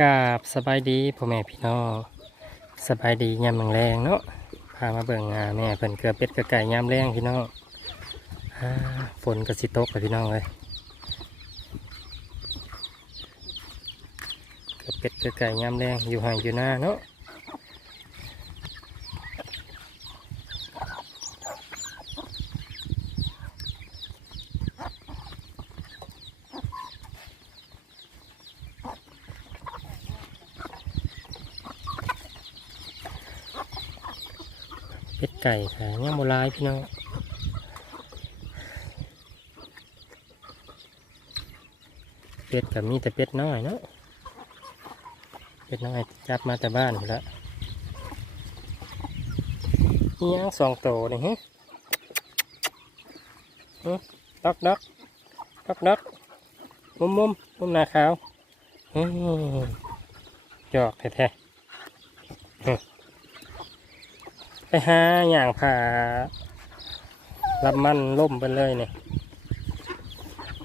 กาบสบายดีพ่อแม่พี่น้องสบายดียามแรงเนาะพามาเบิ่งงานแม่เพิ่นเกลือเป็ดกระไก่ยามแรงพี่น้องฝนกระสิตกเลยพี่น้องเลยเกลือเป็ดกระไก่ยามแรงอยู่ห่างอยู่หน้าเนาะ เป็ดไก่ค่ะยังโบรายพี่น้องเป็ดกับมีแต่เป็ดน้อยเนาะเป็ดน้อยจับมาแต่บ้านพุ่นละนี่ยังสองโตวนี่ฮะฮะดอกดอกดอกดอกมุมมุมมุมนาขาวอืมจอกแท้ๆ ไป หาอย่างผ่ารับมันล่มไปเลยเนี่ย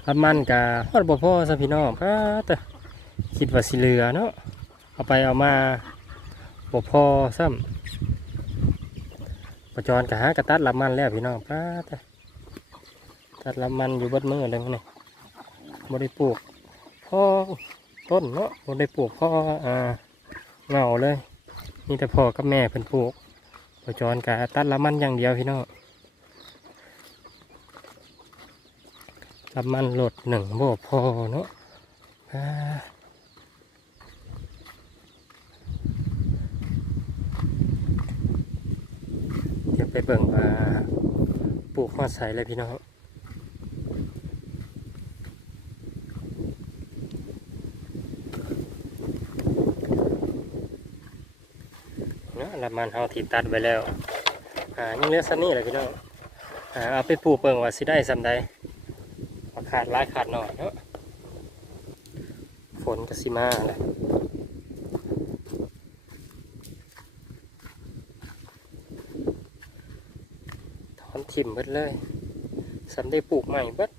รับมันกะฮอดบ่พ่อซะพี่น้องป้าแต่คิดว่าสิเหลือเนาะเอาไปเอามาบ่พอซ้ำประจรกะหากระตัดรับมันแล้วพี่น้องป้าแต่ตัดรับมันอยู่บดมือเลยมันนี่บ่ได้ปลูกพ่อต้นเนาะบ่ได้ปลูกพ่ออ่าเหงาเลยมีแต่พ่อกับแม่เพิ่นปลูก ประจรกะตัดละมันอย่างเดียวพี่น้องละมันหลดหนึ่งบ่พอเนาะอ่าเดี๋ยวไปเบิ่งว่าปลูกหอใสเลยพี่น้องาะละมันเฮาที่ตัดไว้แล้วอ่ายังเหลือสันนี่แหละพี่น้องอ่าเอาไปปลูกเปิงว่าสิได้สำใดขาดหลายขาดหน่อยเนาะฝนกสิมาแหละถอนถิ่มเบิดเลยสำได้ปลูกใหม่เบิด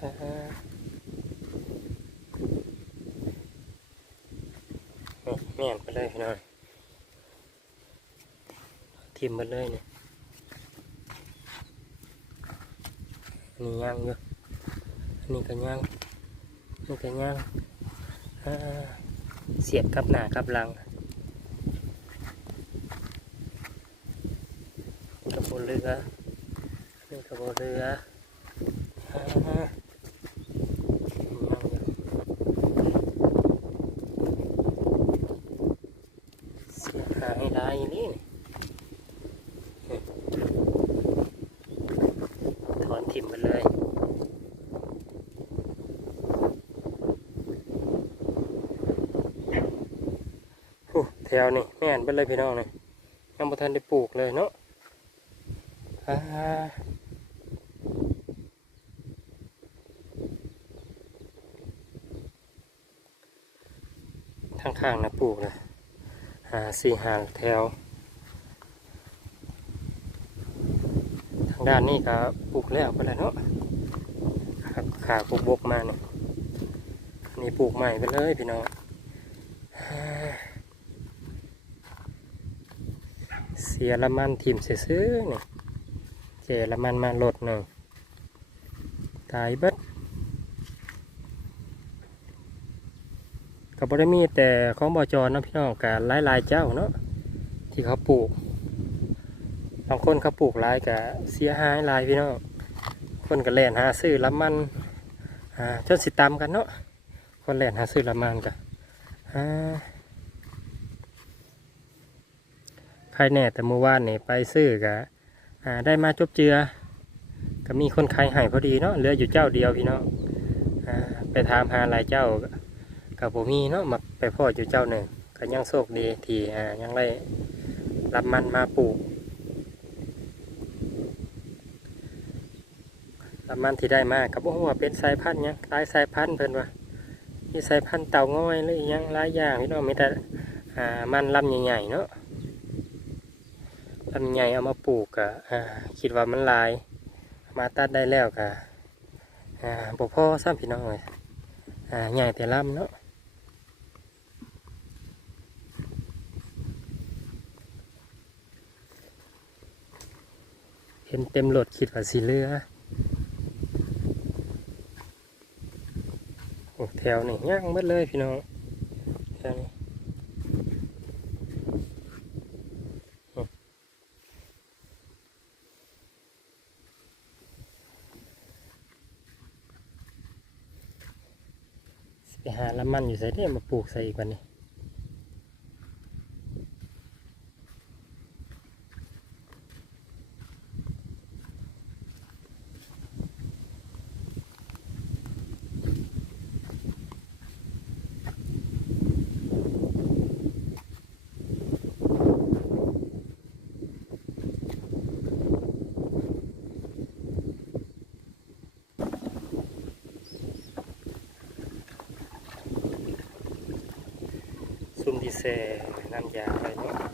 อ่านี่ แม่นไปเลยน้องถิ่มเบิดเลยเนี่ยนนี้ย่างอยู่อันนี้ก็ย่างนนี้ก็ย่างเสียบกับหน้ากับหลังกระโบเรือนี่กระโบเรืออ่าย่างอยู่เสียหายได้นี่ถอนถิ่มไปเลยแถวนี่แม่นไปเลยพี่น้องนี่ยังบ่ทันได้ปลูกเลยเนาะอ่าทางข้างๆนะปลูกเลย หาสี่หาแถว ทางด้านนี้ก็ปลูกแล้วไปแล้วเนาะขาขาปลูกบกมาเนี่ยนนี้ปลูกใหม่ไปเลยพี่น้องเสียละมันทีมซื้อๆนี่เจละมันมาลดหนึ่งตายบิด บ่ไดมีแต่ของบอจอนะพี่น้องกับหลายเจ้าเนาะที่เขาปลูกบางคนเขาปลูกหลายกับเสียหายหลายพี่น้องคนก็แหลนหาซื้อละมันอ่าจนสิตามกันเนาะคนแหลนหาซื้อละมันกันอ่าใครแน่แต่เมื่อวานนี่ไปซื้อกะได้มาจบเจือ ก็มีคนขายให้พอดีเนาะเหลืออยู่เจ้าเดียวพี่น้องไปถามหาหลายเจ้า กับผมมีเนาะมาไปพ่ออยู่เจ้าหนึ่งก็ยังโชคดีที่อ่ายังได้รับมันมาปลูกรับมันที่ได้มากับว่าเป็นสายพันธุ์หยังหลายสายพันธุ์เพิ่นว่ามีสายพันธุ์เต่างอยหรืออิหยังหลายอย่างพี่น้องมีแต่อ่ามันลำใหญ่ๆเนาะลำใหญ่เอามาปลูกกะอ่าคิดว่ามันลาย มาตัดได้แล้วกะอ่าบ่พอซ้ำพี่น้องเลยอ่าใหญ่แต่ลำเนาะ เห็นเต็มรถคิดว่าสีเลือโอ้แถวนี่ย่างหมดเลยพี่น้องแถวนี้ไปหาละมันอยู่ใส่ได้มาปลูกใส่อีกวันนี้ ซุ่มดีเซ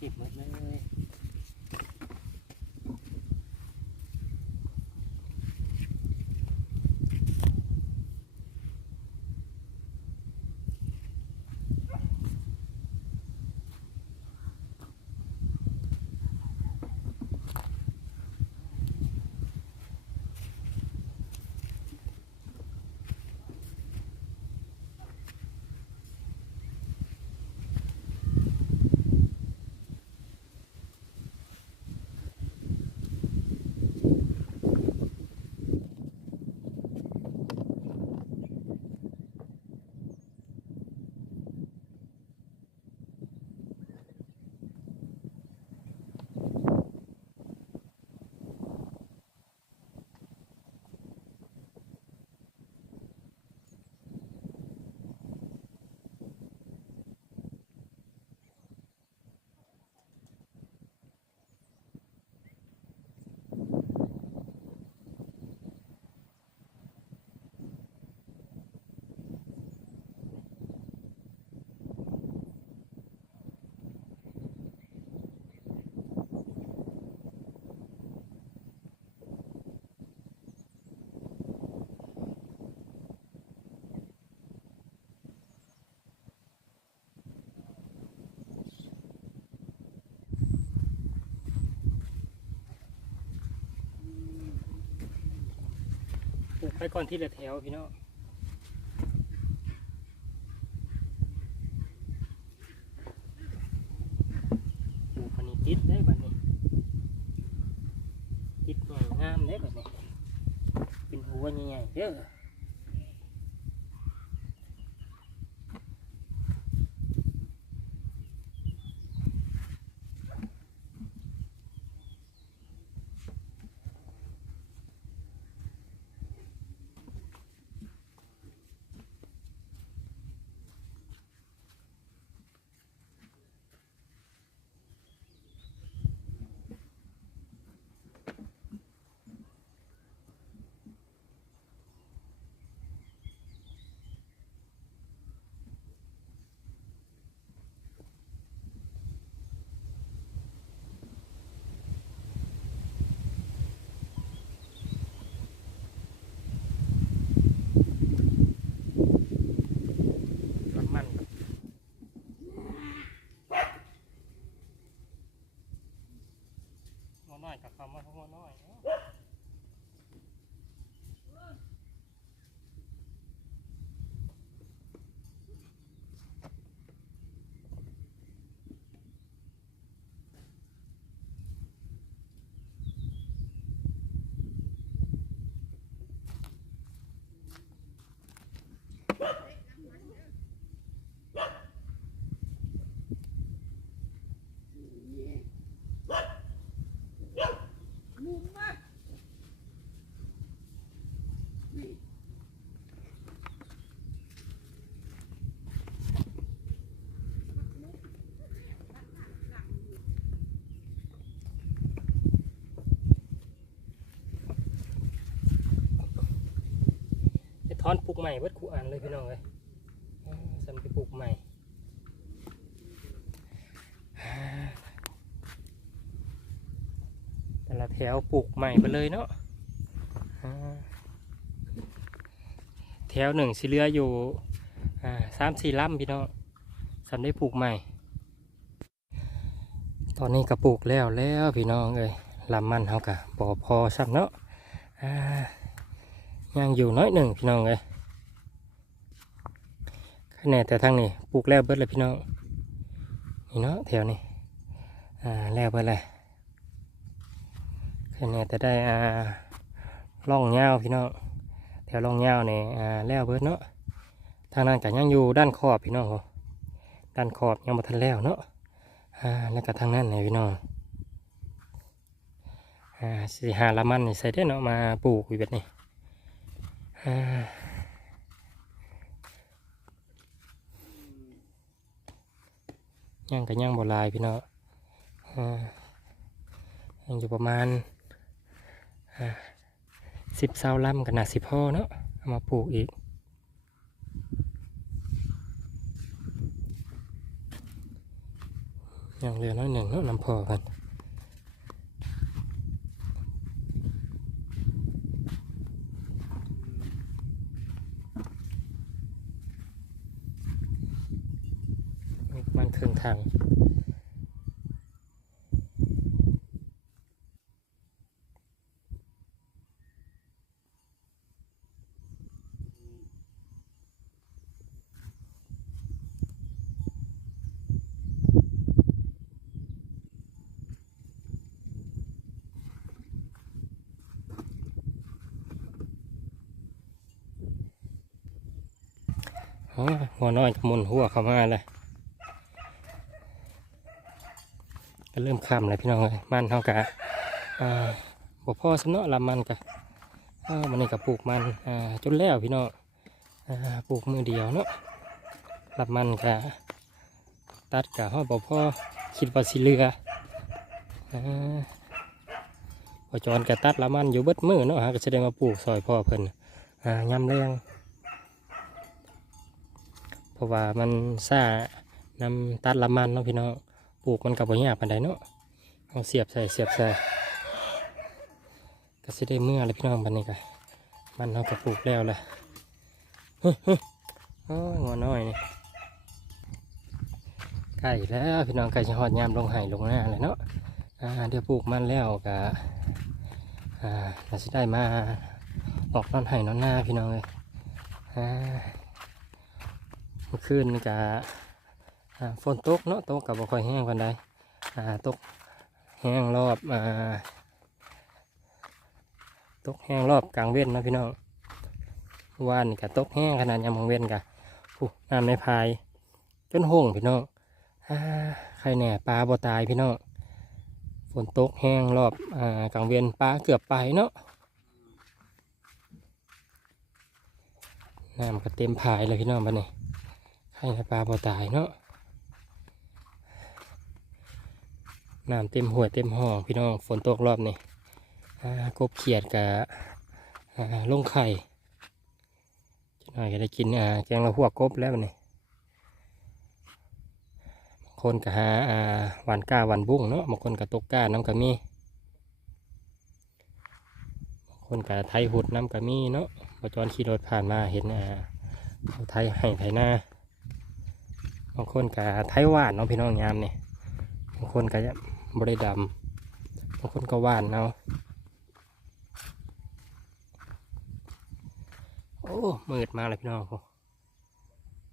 ขอทิบหมดเลย ไปก่อนที่ละแถวพี่น้องปลูกพันนี้ติดได้บัดนี้ ติดหน่งามได้บัดนี้ เป็นหัวใหญ่ๆเด้อ มันมันหัว น้อยกับคำว่าหัวน้อย อนปลูกใหม่เบิดคู่อันเลยพี่น้องเลยสำหรับปลูกใหม่แต่ละแถวปลูกใหม่ไปเลยเนาะแถวหนึ่งสิเหลืออยู่สามสี่ลำพี่น้องสำได้ปลูกใหม่ ตอนนี้ก็ปลูกแล้วแล้วพี่น้องเอ้ยลำมันเขากะพอพอซ้ำเนาะ อ่ายังอยู่น้อยหนึ่งพี่น้องเอ้ยคะแนนแต่ทางนี้ปลูกแล้วเบิดเลยพี่น้องนี่เนาะแถวนี้อ่าแล้วเบิดเลยคะแนนแต่ได้อ่าล่องเงาพี่น้องแถวล่องเงาวนี่ยอ่าแล้วเบิดเนาะทางนั้นก็ยังอยู่ด้านขอบพี่น้องโหด้านขอบยังบ่ทันแล้วเนาะอ่าแล้วก็ทางนั้นเนี่ยพี่น้องอ่าสิหาละมันใส่ได้เนาะมาปลูกอยู่แบบนี้ ย่างกับย่างบ่หลายพี่เน้องอ่ายังอยู่ประมาณสิบเสาลำกันนะสิพ่อเนาะเอามาปลูกอีกยังเหลือน้อยหนึ่งเนาะน้ำพอกันมันครึ่ง ทาง หัวน้อยมุนหัวเข้ามาเลยก็ เริ่มคำเลยพี่น้องเลยมันเท่ากะอ่าบ่พ่อสนาะลำมันกะอ้ามันนี่กับปลูกมันอ่าจนแล้วพี่น้องอ่าปลูกมือเดียวเนาะลำมันกะตัดกะห้อบ่พ่อคิดว่าสิเหลือพอจอนกะตัดลำมันอยู่เบิดมือเนาะฮะก็จะได้มาปลูกซอยพ่อเพิ่นอ่ายำแรงเพราะว่ามันซ่านำตัดละมันเนาะพี่น้อง ลูกมันกับบ่ยากปานใดเนาะเอาเสียบใส่เสียบใส่ก็สิได้เมื่อเลยพี่น้องบัดนี้ก็มันเราก็ปลูกแล้วแหละฮึฮึโอ้ยงอน้อยนี่ใกล้แล้วพี่น้องใกล้จะหอดยามลงไห้ลงหน้าเลยเนาะอ่าเดี๋ยวปลูกมันแล้วก็อ่าเราสิได้มาออกนอนไห้นอนหน้าพี่น้องเลยอ่าเมื่อคืนกะ ฝนตกเนาะตกกับบ่ค่อยแห้งกันใดอ่าตกแห้งรอบอตกแห้งรอบกลางเว้นนะพี่น้องว่านนี่กะตกแห้งขนาดยามของเว้นกะผู้น้ำในพายจนห่งพี่น้องอใครแหน่ปลาบ่ตายพี่น้องฝนตกแห้งรอบอกลางเวียนปลาเกือบไปเนาะน้ำก็เต็มพายเลยพี่น้องบ้านนี้ใครแหน่ปลาบ่ตายเนาะ น้ำเต็มหัวเต็มห้องพี่น้องฝนตกรอบนี้อ่กบเขียดกับอ่าลงไข่จะหน่อยก็ได้กินอาแกงละหัวกบแล้วบัดนี้คนก็หาอ่าหวานก้าหวานบุ้งเนาะบางคนก็ตกก้าน้ำกะมีบางคนก็ไทยหุดน้ำกะมีเนาะบจรขี่รถผ่านมาเห็นอ่าเขาไทยให้ไทยหน้าบางคนก็ไทยหวานเนาะพี่น้องยามเนี่ยบางคนก็จะ บริดำบางคนก็หวานเอาโอ้มืดมาเลยพี่น้องโห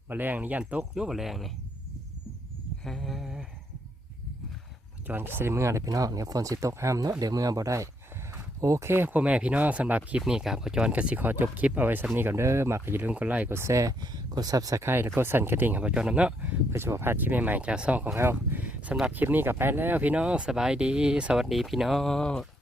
มาแรงนี่ยันตกโยุ่มาแรงนี่จอนเสได็เมื่อเลยพี่น้องเดี๋ยวฝนสิตกห้ามเนาะเดี๋ยวเมื่อบ่ได้ โอเคพ่อแม่พี่น้องสำหรับคลิปนี้ครับขอจอนกสิขอจบคลิปเอาไว้สำนี้ก่อนเด้อมากอย่าลืมกดไลค์กดแชร์กดซับสไครต์แล้วก็สั่นกระดิ่งครับพอจอนนำเนาะเพื่อจะพลาดคลิปใหม่ๆจากซ่องของเราสำหรับคลิปนี้ก็ไปแล้วพี่น้องสบายดี สวัสดีพี่น้อง